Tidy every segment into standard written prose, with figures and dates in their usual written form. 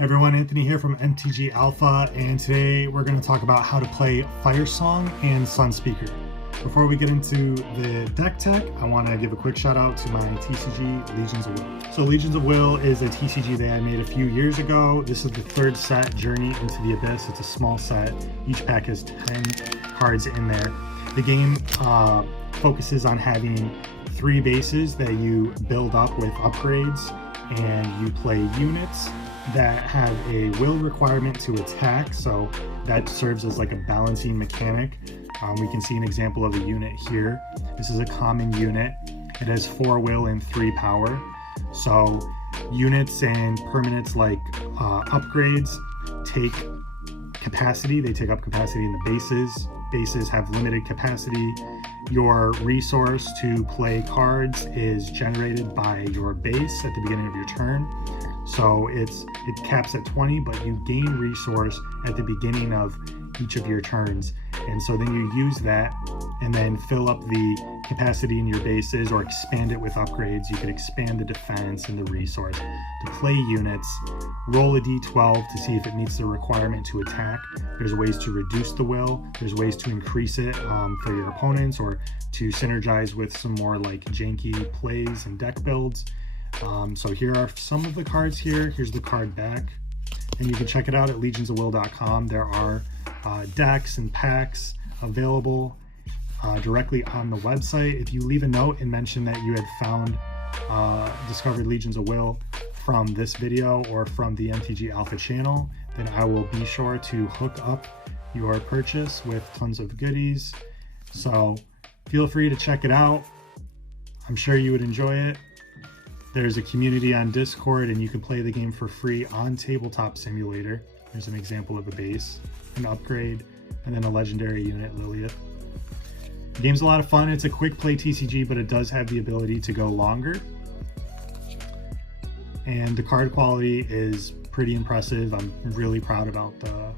Everyone, Anthony here from MTG Alpha, and today we're going to talk about how to play Firesong and Sunspeaker. Before we get into the deck tech, I want to give a quick shout out to my TCG, Legions of Will. So Legions of Will is a TCG that I made a few years ago. This is the third set, Journey into the Abyss. It's a small set. Each pack has 10 cards in there. The game focuses on having 3 bases that you build up with upgrades, and you play units that have a will requirement to attack, so that serves as like a balancing mechanic. We can see an example of a unit here. This is a common unit. It has 4 will and 3 power. So units and permanents like upgrades take capacity. They take up capacity in the bases. Bases have limited capacity. Your resource to play cards is generated by your base at the beginning of your turn. So it caps at 20, but you gain resource at the beginning of each of your turns. And so then you use that and then fill up the capacity in your bases or expand it with upgrades. You can expand the defense and the resource to play units. Roll a d12 to see if it meets the requirement to attack. There's ways to reduce the will. There's ways to increase it for your opponents, or to synergize with some more like janky plays and deck builds. So here are some of the cards here. Here's the card back, and you can check it out at legionsofwill.com. There are decks and packs available directly on the website. If you leave a note and mention that you had found discovered Legions of Will from this video or from the MTG Alpha channel, then I will be sure to hook up your purchase with tons of goodies. So feel free to check it out. I'm sure you would enjoy it. There's a community on Discord, and you can play the game for free on Tabletop Simulator. There's an example of a base, an upgrade, and then a legendary unit, Lilith. The game's a lot of fun. It's a quick play TCG, but it does have the ability to go longer. And the card quality is pretty impressive. I'm really proud about the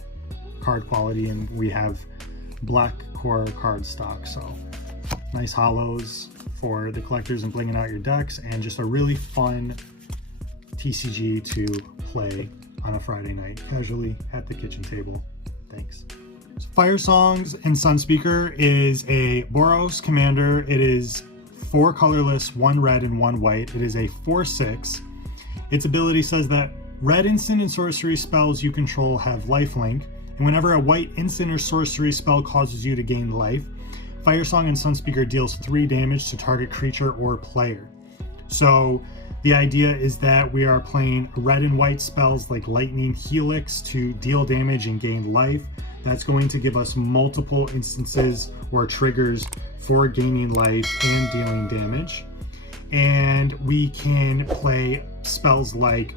card quality, and we have black core card stock, so nice hollows for the collectors and blinging out your decks, and just a really fun TCG to play on a Friday night casually at the kitchen table. Thanks. So Firesongs and Sunspeaker is a boros commander. It is 4 colorless, 1 red and 1 white. It is a 4/6. Its ability says that red instant and sorcery spells you control have lifelink, and whenever a white instant or sorcery spell causes you to gain life, Firesong and Sunspeaker deals 3 damage to target creature or player. So the idea is that we are playing red and white spells like Lightning Helix to deal damage and gain life. That's going to give us multiple instances or triggers for gaining life and dealing damage. And we can play spells like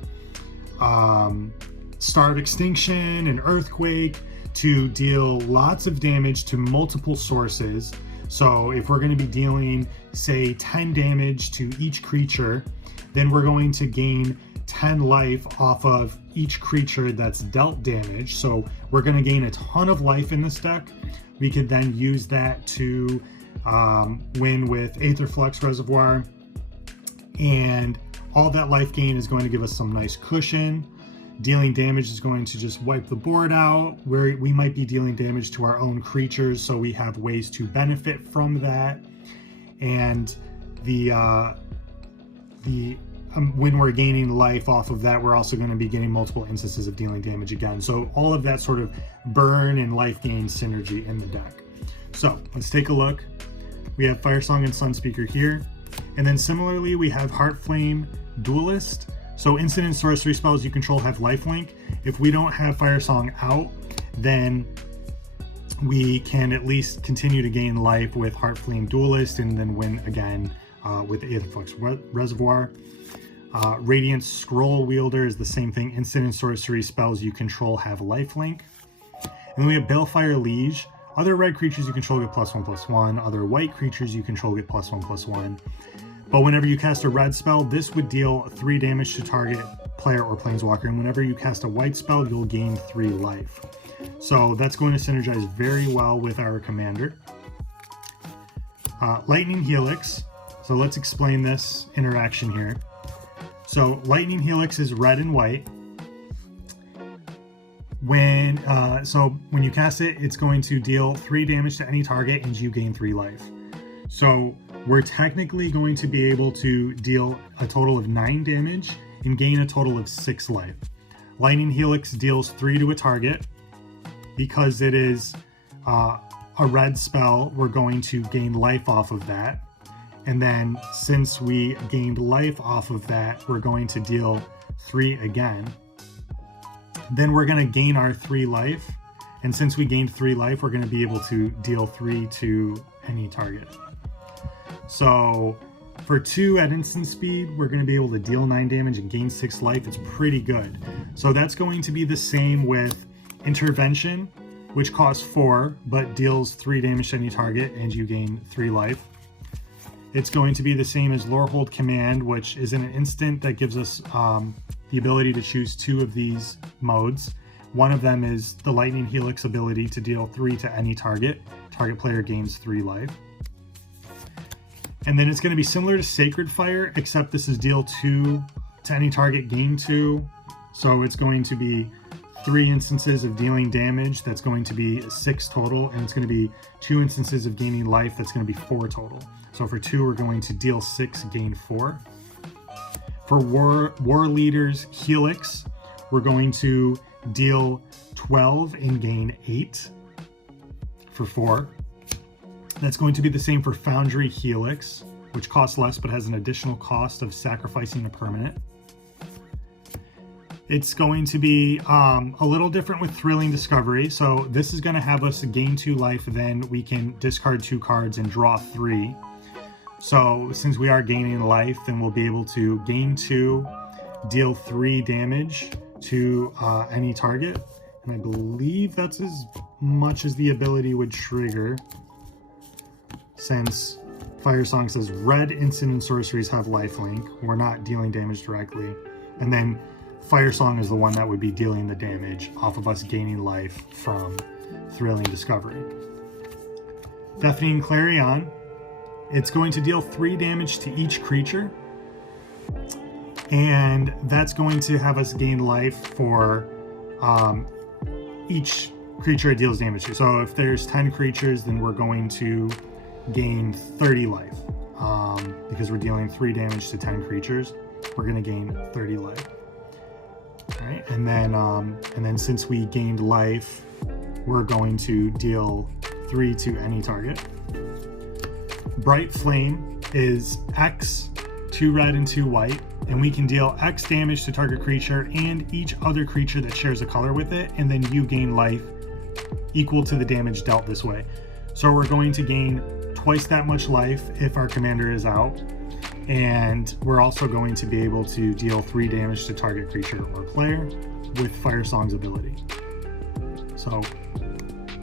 Star of Extinction and Earthquake to deal lots of damage to multiple sources. So if we're going to be dealing, say, 10 damage to each creature, then we're going to gain 10 life off of each creature that's dealt damage. So we're going to gain a ton of life in this deck. We could then use that to win with Aetherflux Reservoir, and all that life gain is going to give us some nice cushion. Dealing damage is going to just wipe the board out, where we might be dealing damage to our own creatures, so we have ways to benefit from that. And when we're gaining life off of that, we're also going to be getting multiple instances of dealing damage again. So all of that sort of burn and life gain synergy in the deck. So let's take a look. We have Firesong and Sunspeaker here, and then similarly we have Heartflame Duelist. So instant and sorcery spells you control have lifelink. If we don't have Firesong out, then we can at least continue to gain life with Heartflame Duelist, and then win again with Aetherflux Reservoir. Radiant Scroll Wielder is the same thing. Instant and sorcery spells you control have lifelink. And then we have Balefire Liege. Other red creatures you control get +1/+1. Other white creatures you control get +1/+1. But whenever you cast a red spell, this would deal 3 damage to target player or planeswalker. And whenever you cast a white spell, you'll gain 3 life. So that's going to synergize very well with our commander. Lightning Helix. So let's explain this interaction here. So Lightning Helix is red and white. when you cast it, it's going to deal 3 damage to any target and you gain 3 life. So we're technically going to be able to deal a total of 9 damage and gain a total of 6 life. Lightning Helix deals 3 to a target. Because it is a red spell, we're going to gain life off of that. And then since we gained life off of that, we're going to deal 3 again. Then we're going to gain our 3 life. And since we gained 3 life, we're going to be able to deal 3 to any target. So for 2 at instant speed, we're going to be able to deal 9 damage and gain 6 life. It's pretty good. So that's going to be the same with Intervention, which costs 4, but deals 3 damage to any target and you gain 3 life. It's going to be the same as Lorehold Command, which is an instant that gives us the ability to choose 2 of these modes. One of them is the Lightning Helix ability to deal 3 to any target. Target player gains 3 life. And then it's going to be similar to Sacred Fire, except this is deal 2 to any target, gain 2. So it's going to be 3 instances of dealing damage, that's going to be 6 total, and it's going to be 2 instances of gaining life, that's going to be 4 total. So for 2, we're going to deal 6, gain 4. For War Leader's Helix, we're going to deal 12 and gain 8 for 4. That's going to be the same for Foundry Helix, which costs less but has an additional cost of sacrificing a permanent. It's going to be a little different with Thrilling Discovery. So this is going to have us gain 2 life, then we can discard 2 cards and draw 3. So since we are gaining life, then we'll be able to gain 2, deal 3 damage to any target. And I believe that's as much as the ability would trigger, since Firesong says red instant and sorceries have lifelink. We're not dealing damage directly. And then Firesong is the one that would be dealing the damage off of us gaining life from Thrilling Discovery. Deafening Clarion, it's going to deal 3 damage to each creature, and that's going to have us gain life for each creature it deals damage to. So if there's 10 creatures, then we're going to gain 30 life. Because we're dealing 3 damage to 10 creatures, we're going to gain 30 life. All right, and then since we gained life, we're going to deal 3 to any target. Bright Flame is X, 2 red and 2 white, and we can deal X damage to target creature and each other creature that shares a color with it, and then you gain life equal to the damage dealt this way. So we're going to gain twice that much life if our commander is out, and we're also going to be able to deal 3 damage to target creature or player with Firesong's ability. So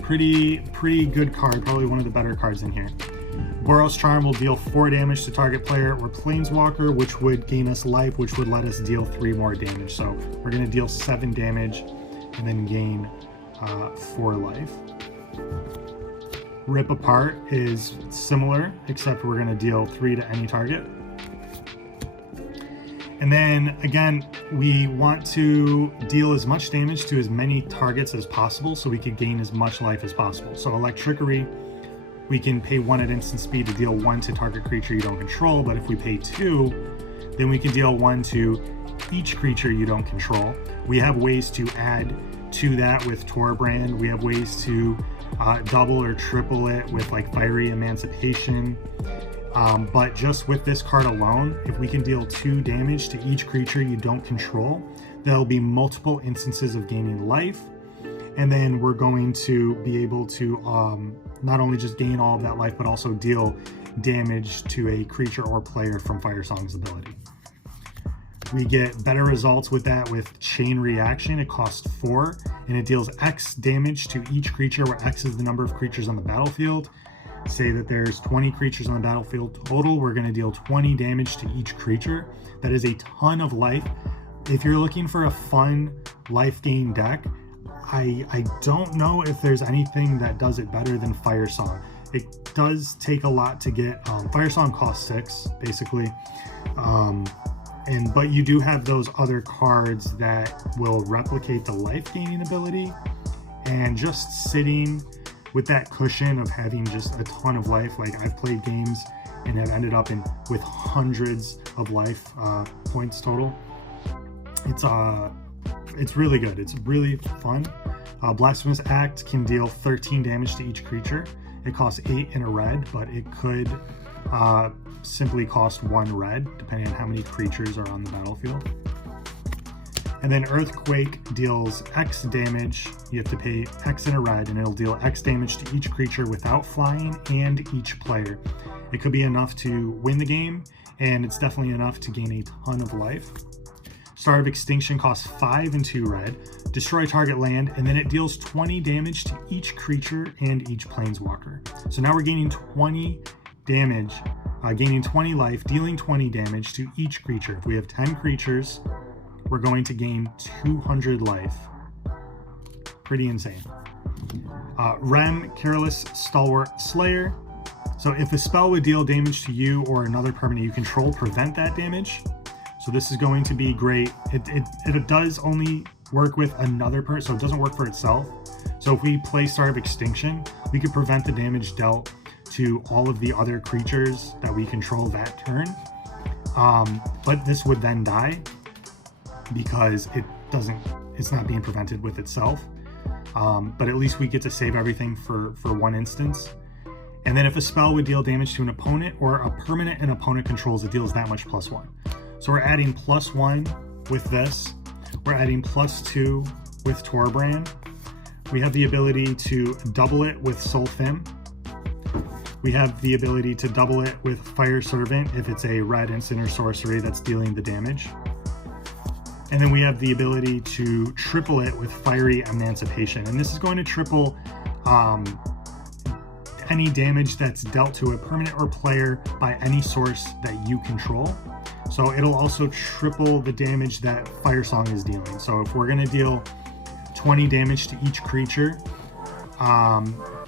pretty good card, probably one of the better cards in here. Boros Charm will deal 4 damage to target player or planeswalker, which would gain us life, which would let us deal 3 more damage. So we're going to deal 7 damage and then gain 4 life. Rip Apart is similar, except we're going to deal 3 to any target. And then again, we want to deal as much damage to as many targets as possible so we could gain as much life as possible. So Electrickery, we can pay 1 at instant speed to deal 1 to target creature you don't control, but if we pay 2, then we can deal 1 to each creature you don't control. We have ways to add to that with Torbrand. We have ways to double or triple it with like Fiery Emancipation. But just with this card alone, if we can deal 2 damage to each creature you don't control, there'll be multiple instances of gaining life. And then we're going to be able to not only just gain all of that life, but also deal damage to a creature or player from Firesong's ability. We get better results with that with Chain Reaction. It costs 4, and it deals X damage to each creature, where X is the number of creatures on the battlefield. Say that there's 20 creatures on the battlefield total, we're going to deal 20 damage to each creature. That is a ton of life. If you're looking for a fun life gain deck, I don't know if there's anything that does it better than Firesong. It does take a lot to get. Firesong costs 6, basically. But you do have those other cards that will replicate the life gaining ability, and just sitting with that cushion of having just a ton of life. Like, I've played games and have ended up with hundreds of life points total. It's really good. It's really fun. Blasphemous Act can deal 13 damage to each creature. It costs 8 in a red, but it could simply cost 1 red, depending on how many creatures are on the battlefield. And then Earthquake deals X damage. You have to pay X in a red, and it'll deal X damage to each creature without flying and each player. It could be enough to win the game, and it's definitely enough to gain a ton of life. Star of Extinction costs 5 and 2 red. Destroy target land, and then it deals 20 damage to each creature and each planeswalker. So now we're gaining 20 damage, gaining 20 life, dealing 20 damage to each creature. If we have 10 creatures, we're going to gain 200 life. Pretty insane. Rem, Careless Stalwart Slayer. So if a spell would deal damage to you or another permanent you control, prevent that damage. So this is going to be great. It does only work with another person, so it doesn't work for itself. So if we play Star of Extinction, we could prevent the damage dealt to all of the other creatures that we control that turn. But this would then die because it's not being prevented with itself. But at least we get to save everything for one instance. And then if a spell would deal damage to an opponent or a permanent an opponent controls, it deals that much +1. So we're adding +1 with this. We're adding +2 with Torbrand. We have the ability to double it with Solfim. We have the ability to double it with Fire Servant if it's a red instant or sorcery that's dealing the damage. And then we have the ability to triple it with Fiery Emancipation. And this is going to triple any damage that's dealt to a permanent or player by any source that you control. So it'll also triple the damage that Firesong is dealing. So if we're going to deal 20 damage to each creature,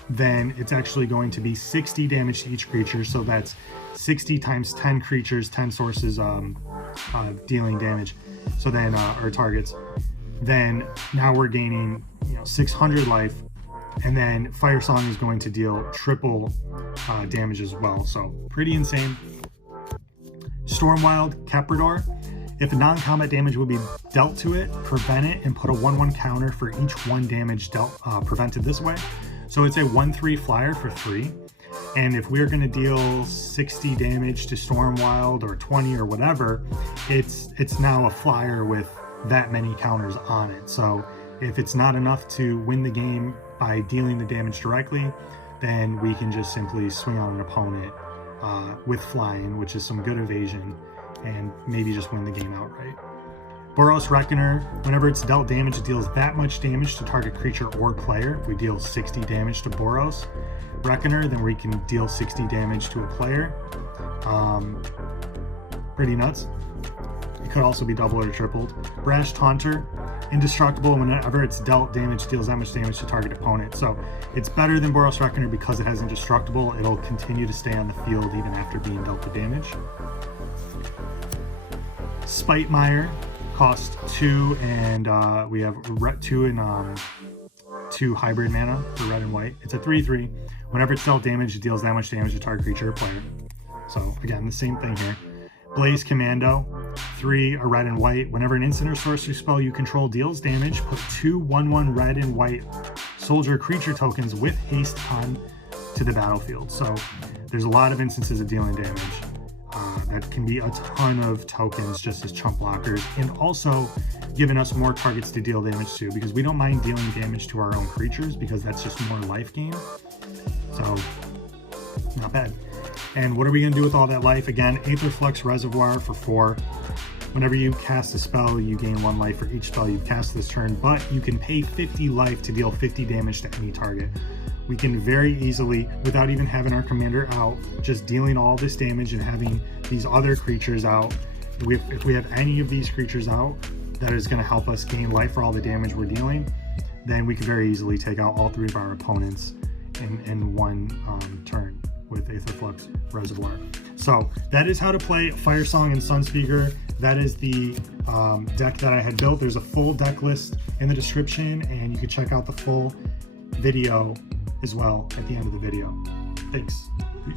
then it's actually going to be 60 damage to each creature. So that's 60 times 10 creatures, 10 sources dealing damage. So then our targets. Then now we're gaining 600 life, and then Firesong is going to deal triple damage as well. So pretty insane. Stormwild Caprador. If a non-combat damage would be dealt to it, prevent it and put a 1/1 counter for each 1 damage dealt prevented this way. So it's a 1/3 flyer for 3. And if we're going to deal 60 damage to Stormwild or 20 or whatever, it's now a flyer with that many counters on it. So if it's not enough to win the game by dealing the damage directly, then we can just simply swing on an opponent with flying, which is some good evasion, and maybe just win the game outright. Boros Reckoner. Whenever it's dealt damage, it deals that much damage to target creature or player. If we deal 60 damage to Boros Reckoner, then we can deal 60 damage to a player. Pretty nuts. It could also be doubled or tripled. Brash Taunter. Indestructible. Whenever it's dealt damage, deals that much damage to target opponent. So it's better than Boros Reckoner because it has indestructible. It'll continue to stay on the field even after being dealt the damage. Spitmire costs 2, and we have 2 and 2 hybrid mana for red and white. It's a 3/3. Whenever it's dealt damage, it deals that much damage to target creature or player. So again, the same thing here. Blaze Commando, 3, a red and white. Whenever an instant or sorcery spell you control deals damage, put 2 1/1 red and white soldier creature tokens with haste on to the battlefield. So there's a lot of instances of dealing damage. That can be a ton of tokens just as chump blockers, and also giving us more targets to deal damage to, because we don't mind dealing damage to our own creatures because that's just more life gain. So not bad. And what are we going to do with all that life? Again, Aetherflux Reservoir for 4. Whenever you cast a spell, you gain 1 life for each spell you've cast this turn, but you can pay 50 life to deal 50 damage to any target. We can very easily, without even having our commander out, just dealing all this damage and having these other creatures out. If we have any of these creatures out, that is going to help us gain life for all the damage we're dealing, then we can very easily take out all 3 of our opponents in one turn with Aetherflux Reservoir. So that is how to play Firesong and Sunspeaker. that is the deck that I had built. There's a full deck list in the description, and you can check out the full video as well at the end of the video. Thanks. Peace.